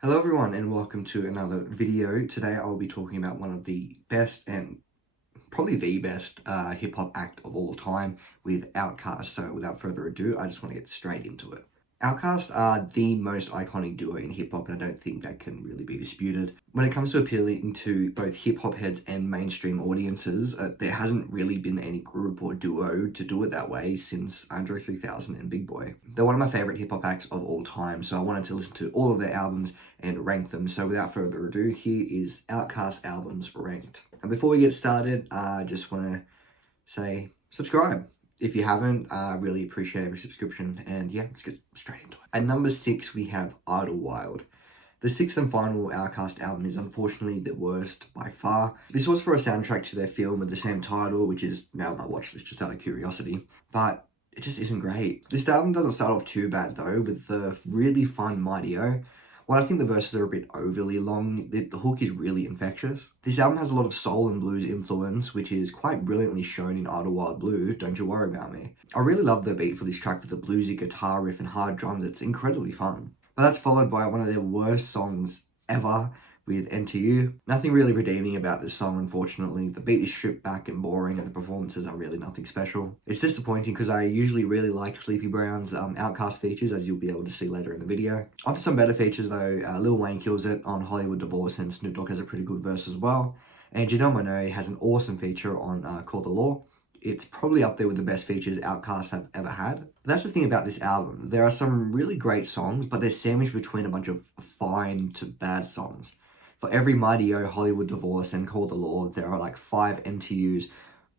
Hello everyone and welcome to another video. Today I'll be talking about one of the best and probably the best hip hop act of all time with Outkast. So without further ado, I just want to get straight into it. Outkast are the most iconic duo in hip hop, and I don't think that can really be disputed. When it comes to appealing to both hip hop heads and mainstream audiences, there hasn't really been any group or duo to do it that way since Andre 3000 and Big Boy. They're one of my favorite hip hop acts of all time, so I wanted to listen to all of their albums and rank them. So without further ado, here is Outkast albums ranked. And before we get started, I just want to say subscribe. If you haven't, I really appreciate every subscription. And yeah, let's get straight into it. At number 6, we have Idlewild. The sixth and final Outkast album is unfortunately the worst by far. This was for a soundtrack to their film with the same title, which is now on my watch list just out of curiosity. But it just isn't great. This album doesn't start off too bad though, with the really fun Mighty-O. While I think the verses are a bit overly long, the hook is really infectious. This album has a lot of soul and blues influence, which is quite brilliantly shown in Idlewild Blue, Don't You Worry About Me. I really love the beat for this track with the bluesy guitar riff and hard drums. It's incredibly fun. But that's followed by one of their worst songs ever, with NTU. Nothing really redeeming about this song, unfortunately. The beat is stripped back and boring, and the performances are really nothing special. It's disappointing because I usually really like Sleepy Brown's Outkast features, as you'll be able to see later in the video. On to some better features though. Lil Wayne kills it on Hollywood Divorce, and Snoop Dogg has a pretty good verse as well. And Janelle Monáe has an awesome feature on Call the Law. It's probably up there with the best features Outkast have ever had. But that's the thing about this album. There are some really great songs, but they're sandwiched between a bunch of fine to bad songs. For every Mighty-O, Hollywood Divorce, and Call the Law, there are like 5 NTUs,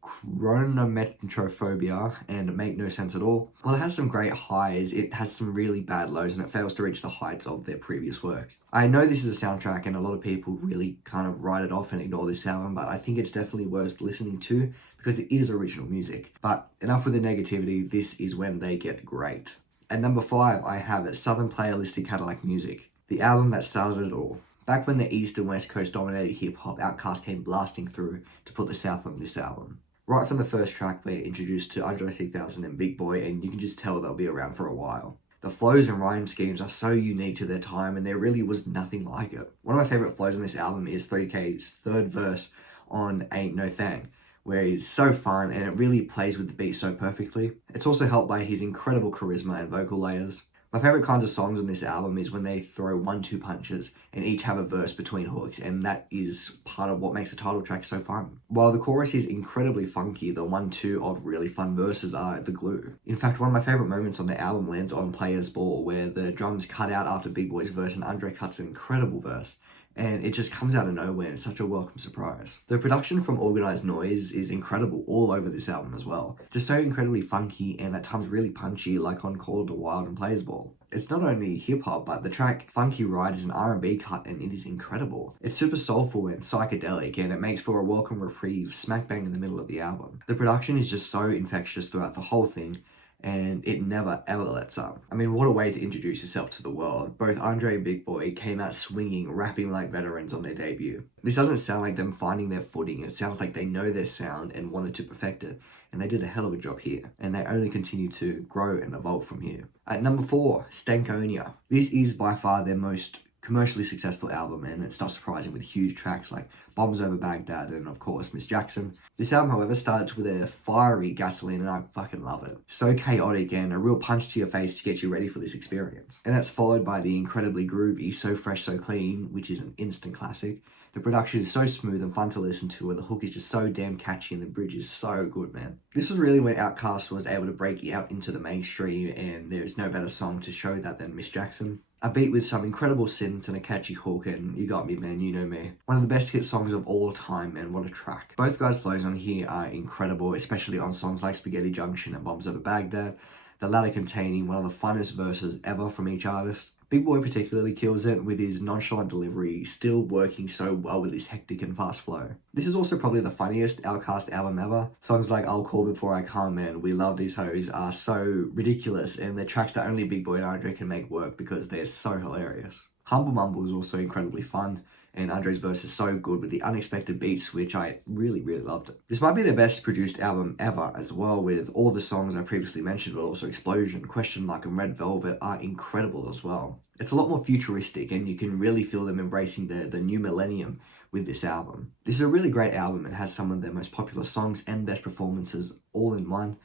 Chronometrophobia, and Make No Sense at All. While it has some great highs, it has some really bad lows, and it fails to reach the heights of their previous works. I know this is a soundtrack, and a lot of people really kind of write it off and ignore this album, but I think it's definitely worth listening to because it is original music. But enough with the negativity, this is when they get great. At number 5, I have Southern Playalistic Cadillac Music, the album that started it all. Back when the East and West Coast dominated hip-hop, Outkast came blasting through to put the South on this album. Right from the first track, we're introduced to Andre 3000 and Big Boy, and you can just tell they'll be around for a while. The flows and rhyme schemes are so unique to their time, and there really was nothing like it. One of my favorite flows on this album is 3K's third verse on Ain't No Thang, where he's so fun and it really plays with the beat so perfectly. It's also helped by his incredible charisma and vocal layers. My favorite kinds of songs on this album is when they throw 1-2 punches and each have a verse between hooks, and that is part of what makes the title track so fun. While the chorus is incredibly funky, the 1-2 of really fun verses are the glue. In fact, one of my favorite moments on the album lands on Players Ball, where the drums cut out after Big Boy's verse and Andre cuts an incredible verse. And it just comes out of nowhere. It's such a welcome surprise. The production from Organized Noise is incredible all over this album as well. Just so incredibly funky and at times really punchy, like on Call to Wild and Players Ball. It's not only hip-hop, but the track Funky Ride is an R&B cut and it is incredible. It's super soulful and psychedelic, and it makes for a welcome reprieve smack bang in the middle of the album. The production is just so infectious throughout the whole thing, and it never ever lets up. I mean, what a way to introduce yourself to the world. Both Andre and Big Boy came out swinging, rapping like veterans on their debut. This doesn't sound like them finding their footing. It sounds like they know their sound and wanted to perfect it. And they did a hell of a job here. And they only continue to grow and evolve from here. At number 4, Stankonia. This is by far their most commercially successful album, and it's not surprising with huge tracks like Bombs Over Baghdad and of course Miss Jackson. This album, however, started with a fiery Gasoline, and I fucking love it. So chaotic and a real punch to your face to get you ready for this experience. And that's followed by the incredibly groovy So Fresh So Clean, which is an instant classic. The production is so smooth and fun to listen to, and the hook is just so damn catchy, and the bridge is so good, man. This was really when Outkast was able to break out into the mainstream, and there's no better song to show that than Miss Jackson. A beat with some incredible synths and a catchy hook, and you got me, man, you know me. One of the best hit songs of all time, and what a track. Both guys' flows on here are incredible, especially on songs like Spaghetti Junction and Bombs Over Baghdad, the latter containing one of the funnest verses ever from each artist. Big Boy particularly kills it with his nonchalant delivery, still working so well with his hectic and fast flow. This is also probably the funniest Outkast album ever. Songs like I'll Call Before I Come and We Love These Hoes are so ridiculous, and they're tracks that only Big Boy and Andre can make work because they're so hilarious. Humble Mumble is also incredibly fun. And Andre's verse is so good with the unexpected beat switch. I really, really loved it. This might be the best produced album ever as well, with all the songs I previously mentioned, but also Explosion, Question Mark, and Red Velvet are incredible as well. It's a lot more futuristic, and you can really feel them embracing the new millennium with this album. This is a really great album. It has some of their most popular songs and best performances all in one.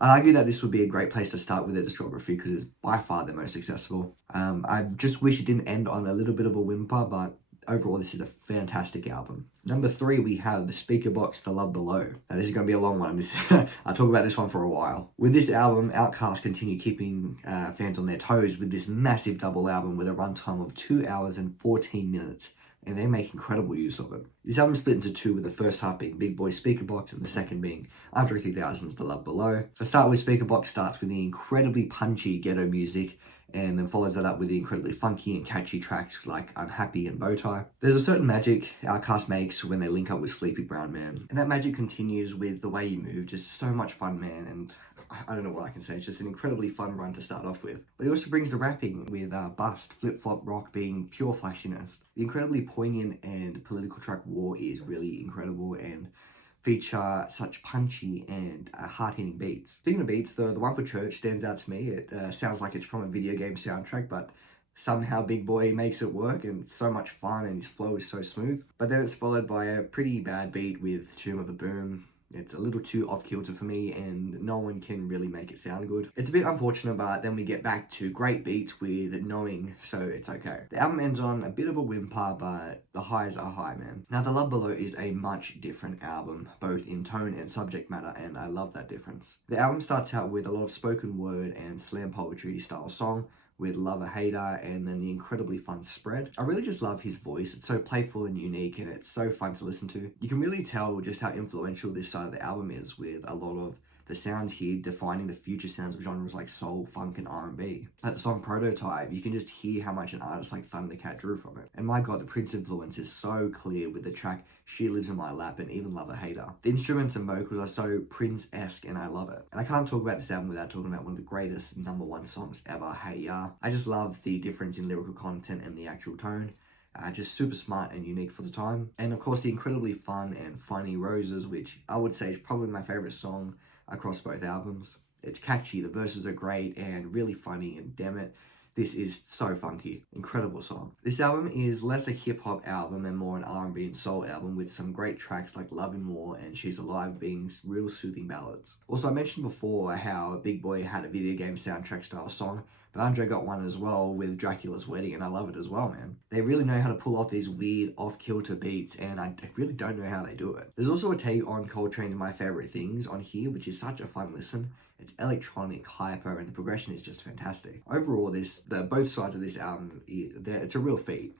I'd argue that this would be a great place to start with their discography because it's by far their most accessible. I just wish it didn't end on a little bit of a whimper, but overall, this is a fantastic album. Number 3, we have the Speaker Box, The Love Below. Now, this is going to be a long one. I'll talk about this one for a while. With this album, Outkast continue keeping fans on their toes with this massive double album with a runtime of 2 hours and 14 minutes. And they make incredible use of it. This album split into two, with the first half being Big Boy's Speaker Box and the second being Andre 3000's The Love Below. To start with, Speaker Box starts with the incredibly punchy ghetto music and then follows that up with the incredibly funky and catchy tracks like Unhappy and Bowtie. There's a certain magic Outkast makes when they link up with Sleepy Brown Man, and that magic continues with The Way You Move. Just so much fun, man, and I don't know what I can say. It's just an incredibly fun run to start off with. But he also brings the rapping with Bust, Flip Flop Rock being pure flashiness. The incredibly poignant and political track War is really incredible and feature such punchy and hard-hitting beats. Speaking of beats, the one for Church stands out to me. It sounds like it's from a video game soundtrack, but somehow Big Boy makes it work, and it's so much fun and his flow is so smooth. But then it's followed by a pretty bad beat with Tomb of the Boom. It's a little too off-kilter for me, and no one can really make it sound good. It's a bit unfortunate, but then we get back to great beats with Knowing, so it's okay. The album ends on a bit of a whimper, but the highs are high, man. Now, The Love Below is a much different album, both in tone and subject matter, and I love that difference. The album starts out with a lot of spoken word and slam poetry style song, with Love a Hater and then the incredibly fun Spread. I really just love his voice. It's so playful and unique, and it's so fun to listen to. You can really tell just how influential this side of the album is, with a lot of the sounds here defining the future sounds of genres like soul, funk, and R&B. Like the song Prototype, you can just hear how much an artist like Thundercat drew from it. And my god, the Prince influence is so clear with the track She Lives in My Lap and even Love a Hater. The instruments and vocals are so Prince-esque, and I love it. And I can't talk about this album without talking about one of the greatest #1 songs ever, Hey Ya. I just love the difference in lyrical content and the actual tone. Just super smart and unique for the time. And of course, the incredibly fun and funny Roses, which I would say is probably my favorite song across both albums. It's catchy, the verses are great and really funny, and damn it, this is so funky. Incredible song. This album is less a hip-hop album and more an R&B and soul album, with some great tracks like Love and More and She's Alive being real soothing ballads. Also, I mentioned before how Big Boy had a video game soundtrack style song, but Andre got one as well with Dracula's Wedding, and I love it as well, man. They really know how to pull off these weird off-kilter beats, and I really don't know how they do it. There's also a take on Coltrane and My Favorite Things on here, which is such a fun listen. It's electronic, hyper, and the progression is just fantastic. Overall, both sides of this album, it's a real feat.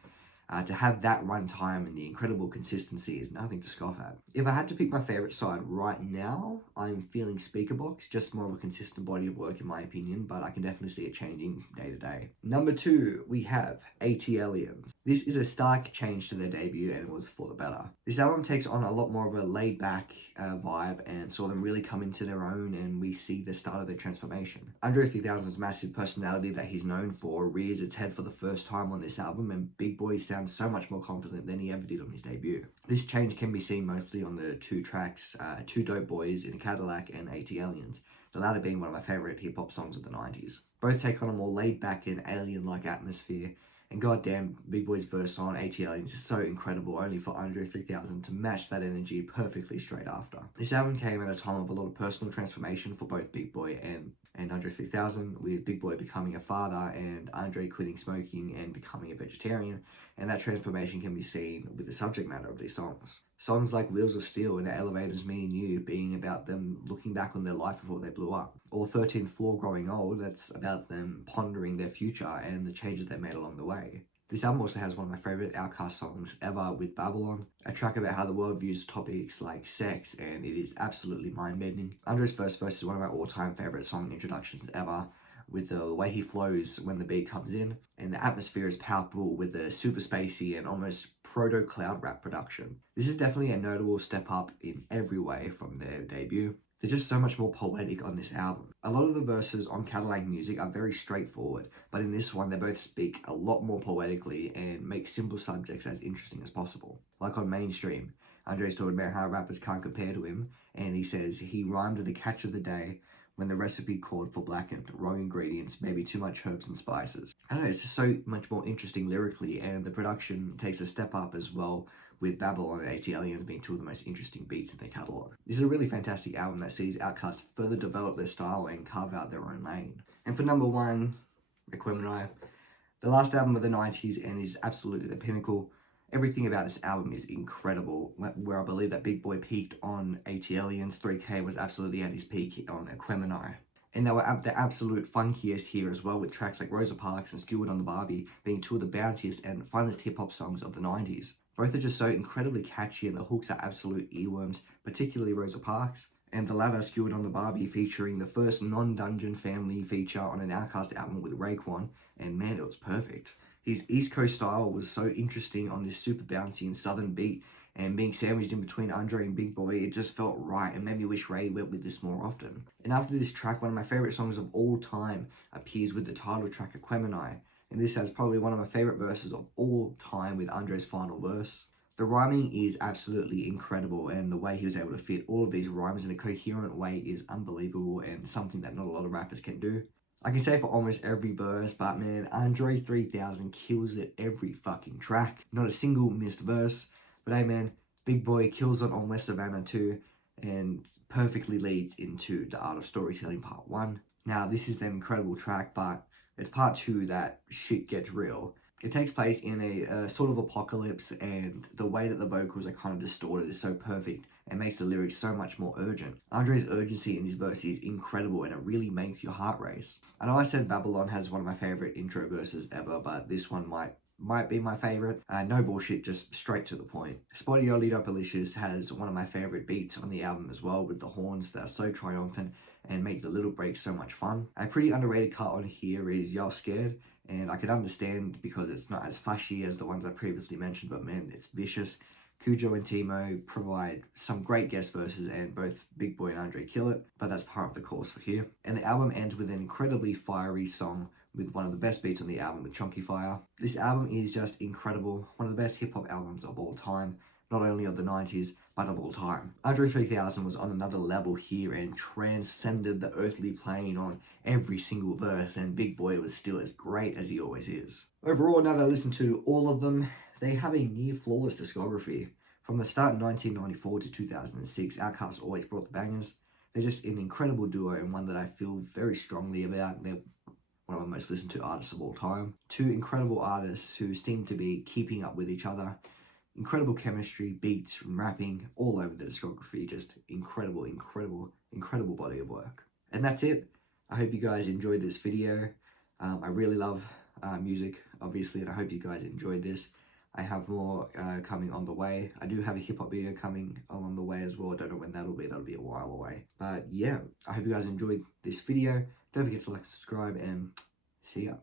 To have that runtime and the incredible consistency is nothing to scoff at. If I had to pick my favorite side right now, I'm feeling Speaker Box, just more of a consistent body of work in my opinion, but I can definitely see it changing day to day. Number 2, we have ATLiens. This is a stark change to their debut, and it was for the better. This album takes on a lot more of a laid-back vibe and saw them really come into their own, and we see the start of their transformation. Andre 3000's massive personality that he's known for rears its head for the first time on this album, and Big Boy sounds so much more confident than he ever did on his debut. This change can be seen mostly on the two tracks, Two Dope Boys in a Cadillac and ATLiens, the latter being one of my favorite hip-hop songs of the 90s. Both take on a more laid-back and alien-like atmosphere, and goddamn, Big Boy's verse on ATLiens is so incredible, only for Andre 3000 to match that energy perfectly straight after. This album came at a time of a lot of personal transformation for both Big Boy and Andre 3000, with Big Boy becoming a father and Andre quitting smoking and becoming a vegetarian, and that transformation can be seen with the subject matter of these songs. Songs like Wheels of Steel and Elevators Me and You being about them looking back on their life before they blew up. Or 13th Floor Growing Old, that's about them pondering their future and the changes they made along the way. This album also has one of my favorite Outkast songs ever with Babylon, a track about how the world views topics like sex, and it is absolutely mind-bending. Andre's first verse is one of my all-time favorite song introductions ever, with the way he flows when the beat comes in, and the atmosphere is palpable with the super spacey and almost proto-cloud rap production. This is definitely a notable step up in every way from their debut. They're just so much more poetic on this album. A lot of the verses on Cadillac Music are very straightforward, but in this one they both speak a lot more poetically and make simple subjects as interesting as possible. Like on Mainstream, Andre's talking about how rappers can't compare to him, and he says he rhymed the catch of the day when the recipe called for blackened, wrong ingredients, maybe too much herbs and spices. I don't know, it's just so much more interesting lyrically, and the production takes a step up as well, with Babylon and ATLiens being two of the most interesting beats in their catalogue. This is a really fantastic album that sees Outkast further develop their style and carve out their own lane. And for number one, Equemini, the last album of the 90s and is absolutely the pinnacle. Everything about this album is incredible, where I believe that Big Boy peaked on ATLiens, 3K was absolutely at his peak on Equemini. And they were at the absolute funkiest here as well, with tracks like Rosa Parks and Skewered on the Barbie being two of the bountiest and funnest hip-hop songs of the 90s. Both are just so incredibly catchy and the hooks are absolute earworms, particularly Rosa Parks. And the latter, Skewered on the Barbie, featuring the first non-Dungeon family feature on an Outkast album with Raekwon, and man, it was perfect. His East Coast style was so interesting on this super bouncy and southern beat, and being sandwiched in between Andre and Big Boy, it just felt right and made me wish Ray went with this more often. And after this track, one of my favourite songs of all time appears with the title track Equemini, and this has probably one of my favourite verses of all time with Andre's final verse. The rhyming is absolutely incredible, and the way he was able to fit all of these rhymes in a coherent way is unbelievable and something that not a lot of rappers can do. I can say for almost every verse, but man, Andre 3000 kills it every fucking track. Not a single missed verse, but hey man, Big Boy kills it on West Savannah too, and perfectly leads into The Art of Storytelling Part 1. Now, this is an incredible track, but it's Part 2 that shit gets real. It takes place in a sort of apocalypse, and the way that the vocals are kind of distorted is so perfect and makes the lyrics so much more urgent. Andre's urgency in his verse is incredible, and it really makes your heart race. I know I said Babylon has one of my favorite intro verses ever, but this one might be my favorite. No bullshit, just straight to the point. Spotty Delicious has one of my favorite beats on the album as well, with the horns that are so triumphant and make the little breaks so much fun. A pretty underrated cut on here is Y'all Scared, and I can understand because it's not as flashy as the ones I previously mentioned, but man, it's vicious. Cujo and Timo provide some great guest verses, and both Big Boy and Andre kill it, but that's part of the course for here. And the album ends with an incredibly fiery song with one of the best beats on the album with Chunky Fire. This album is just incredible, one of the best hip-hop albums of all time, not only of the 90s, but of all time. Andre 3000 was on another level here and transcended the earthly plane on every single verse, and Big Boy was still as great as he always is. Overall, now that I listen to all of them, they have a near flawless discography. From the start in 1994 to 2006, Outkast always brought the bangers. They're just an incredible duo and one that I feel very strongly about. They're one of my most listened to artists of all time. Two incredible artists who seem to be keeping up with each other. Incredible chemistry, beats, rapping, all over the discography. Just incredible, incredible, incredible body of work. And that's it. I hope you guys enjoyed this video. I really love music, obviously, and I hope you guys enjoyed this. I have more coming on the way. I do have a hip-hop video coming on the way as well. I don't know when that'll be a while away. But yeah, I hope you guys enjoyed this video. Don't forget to like, subscribe, and see ya.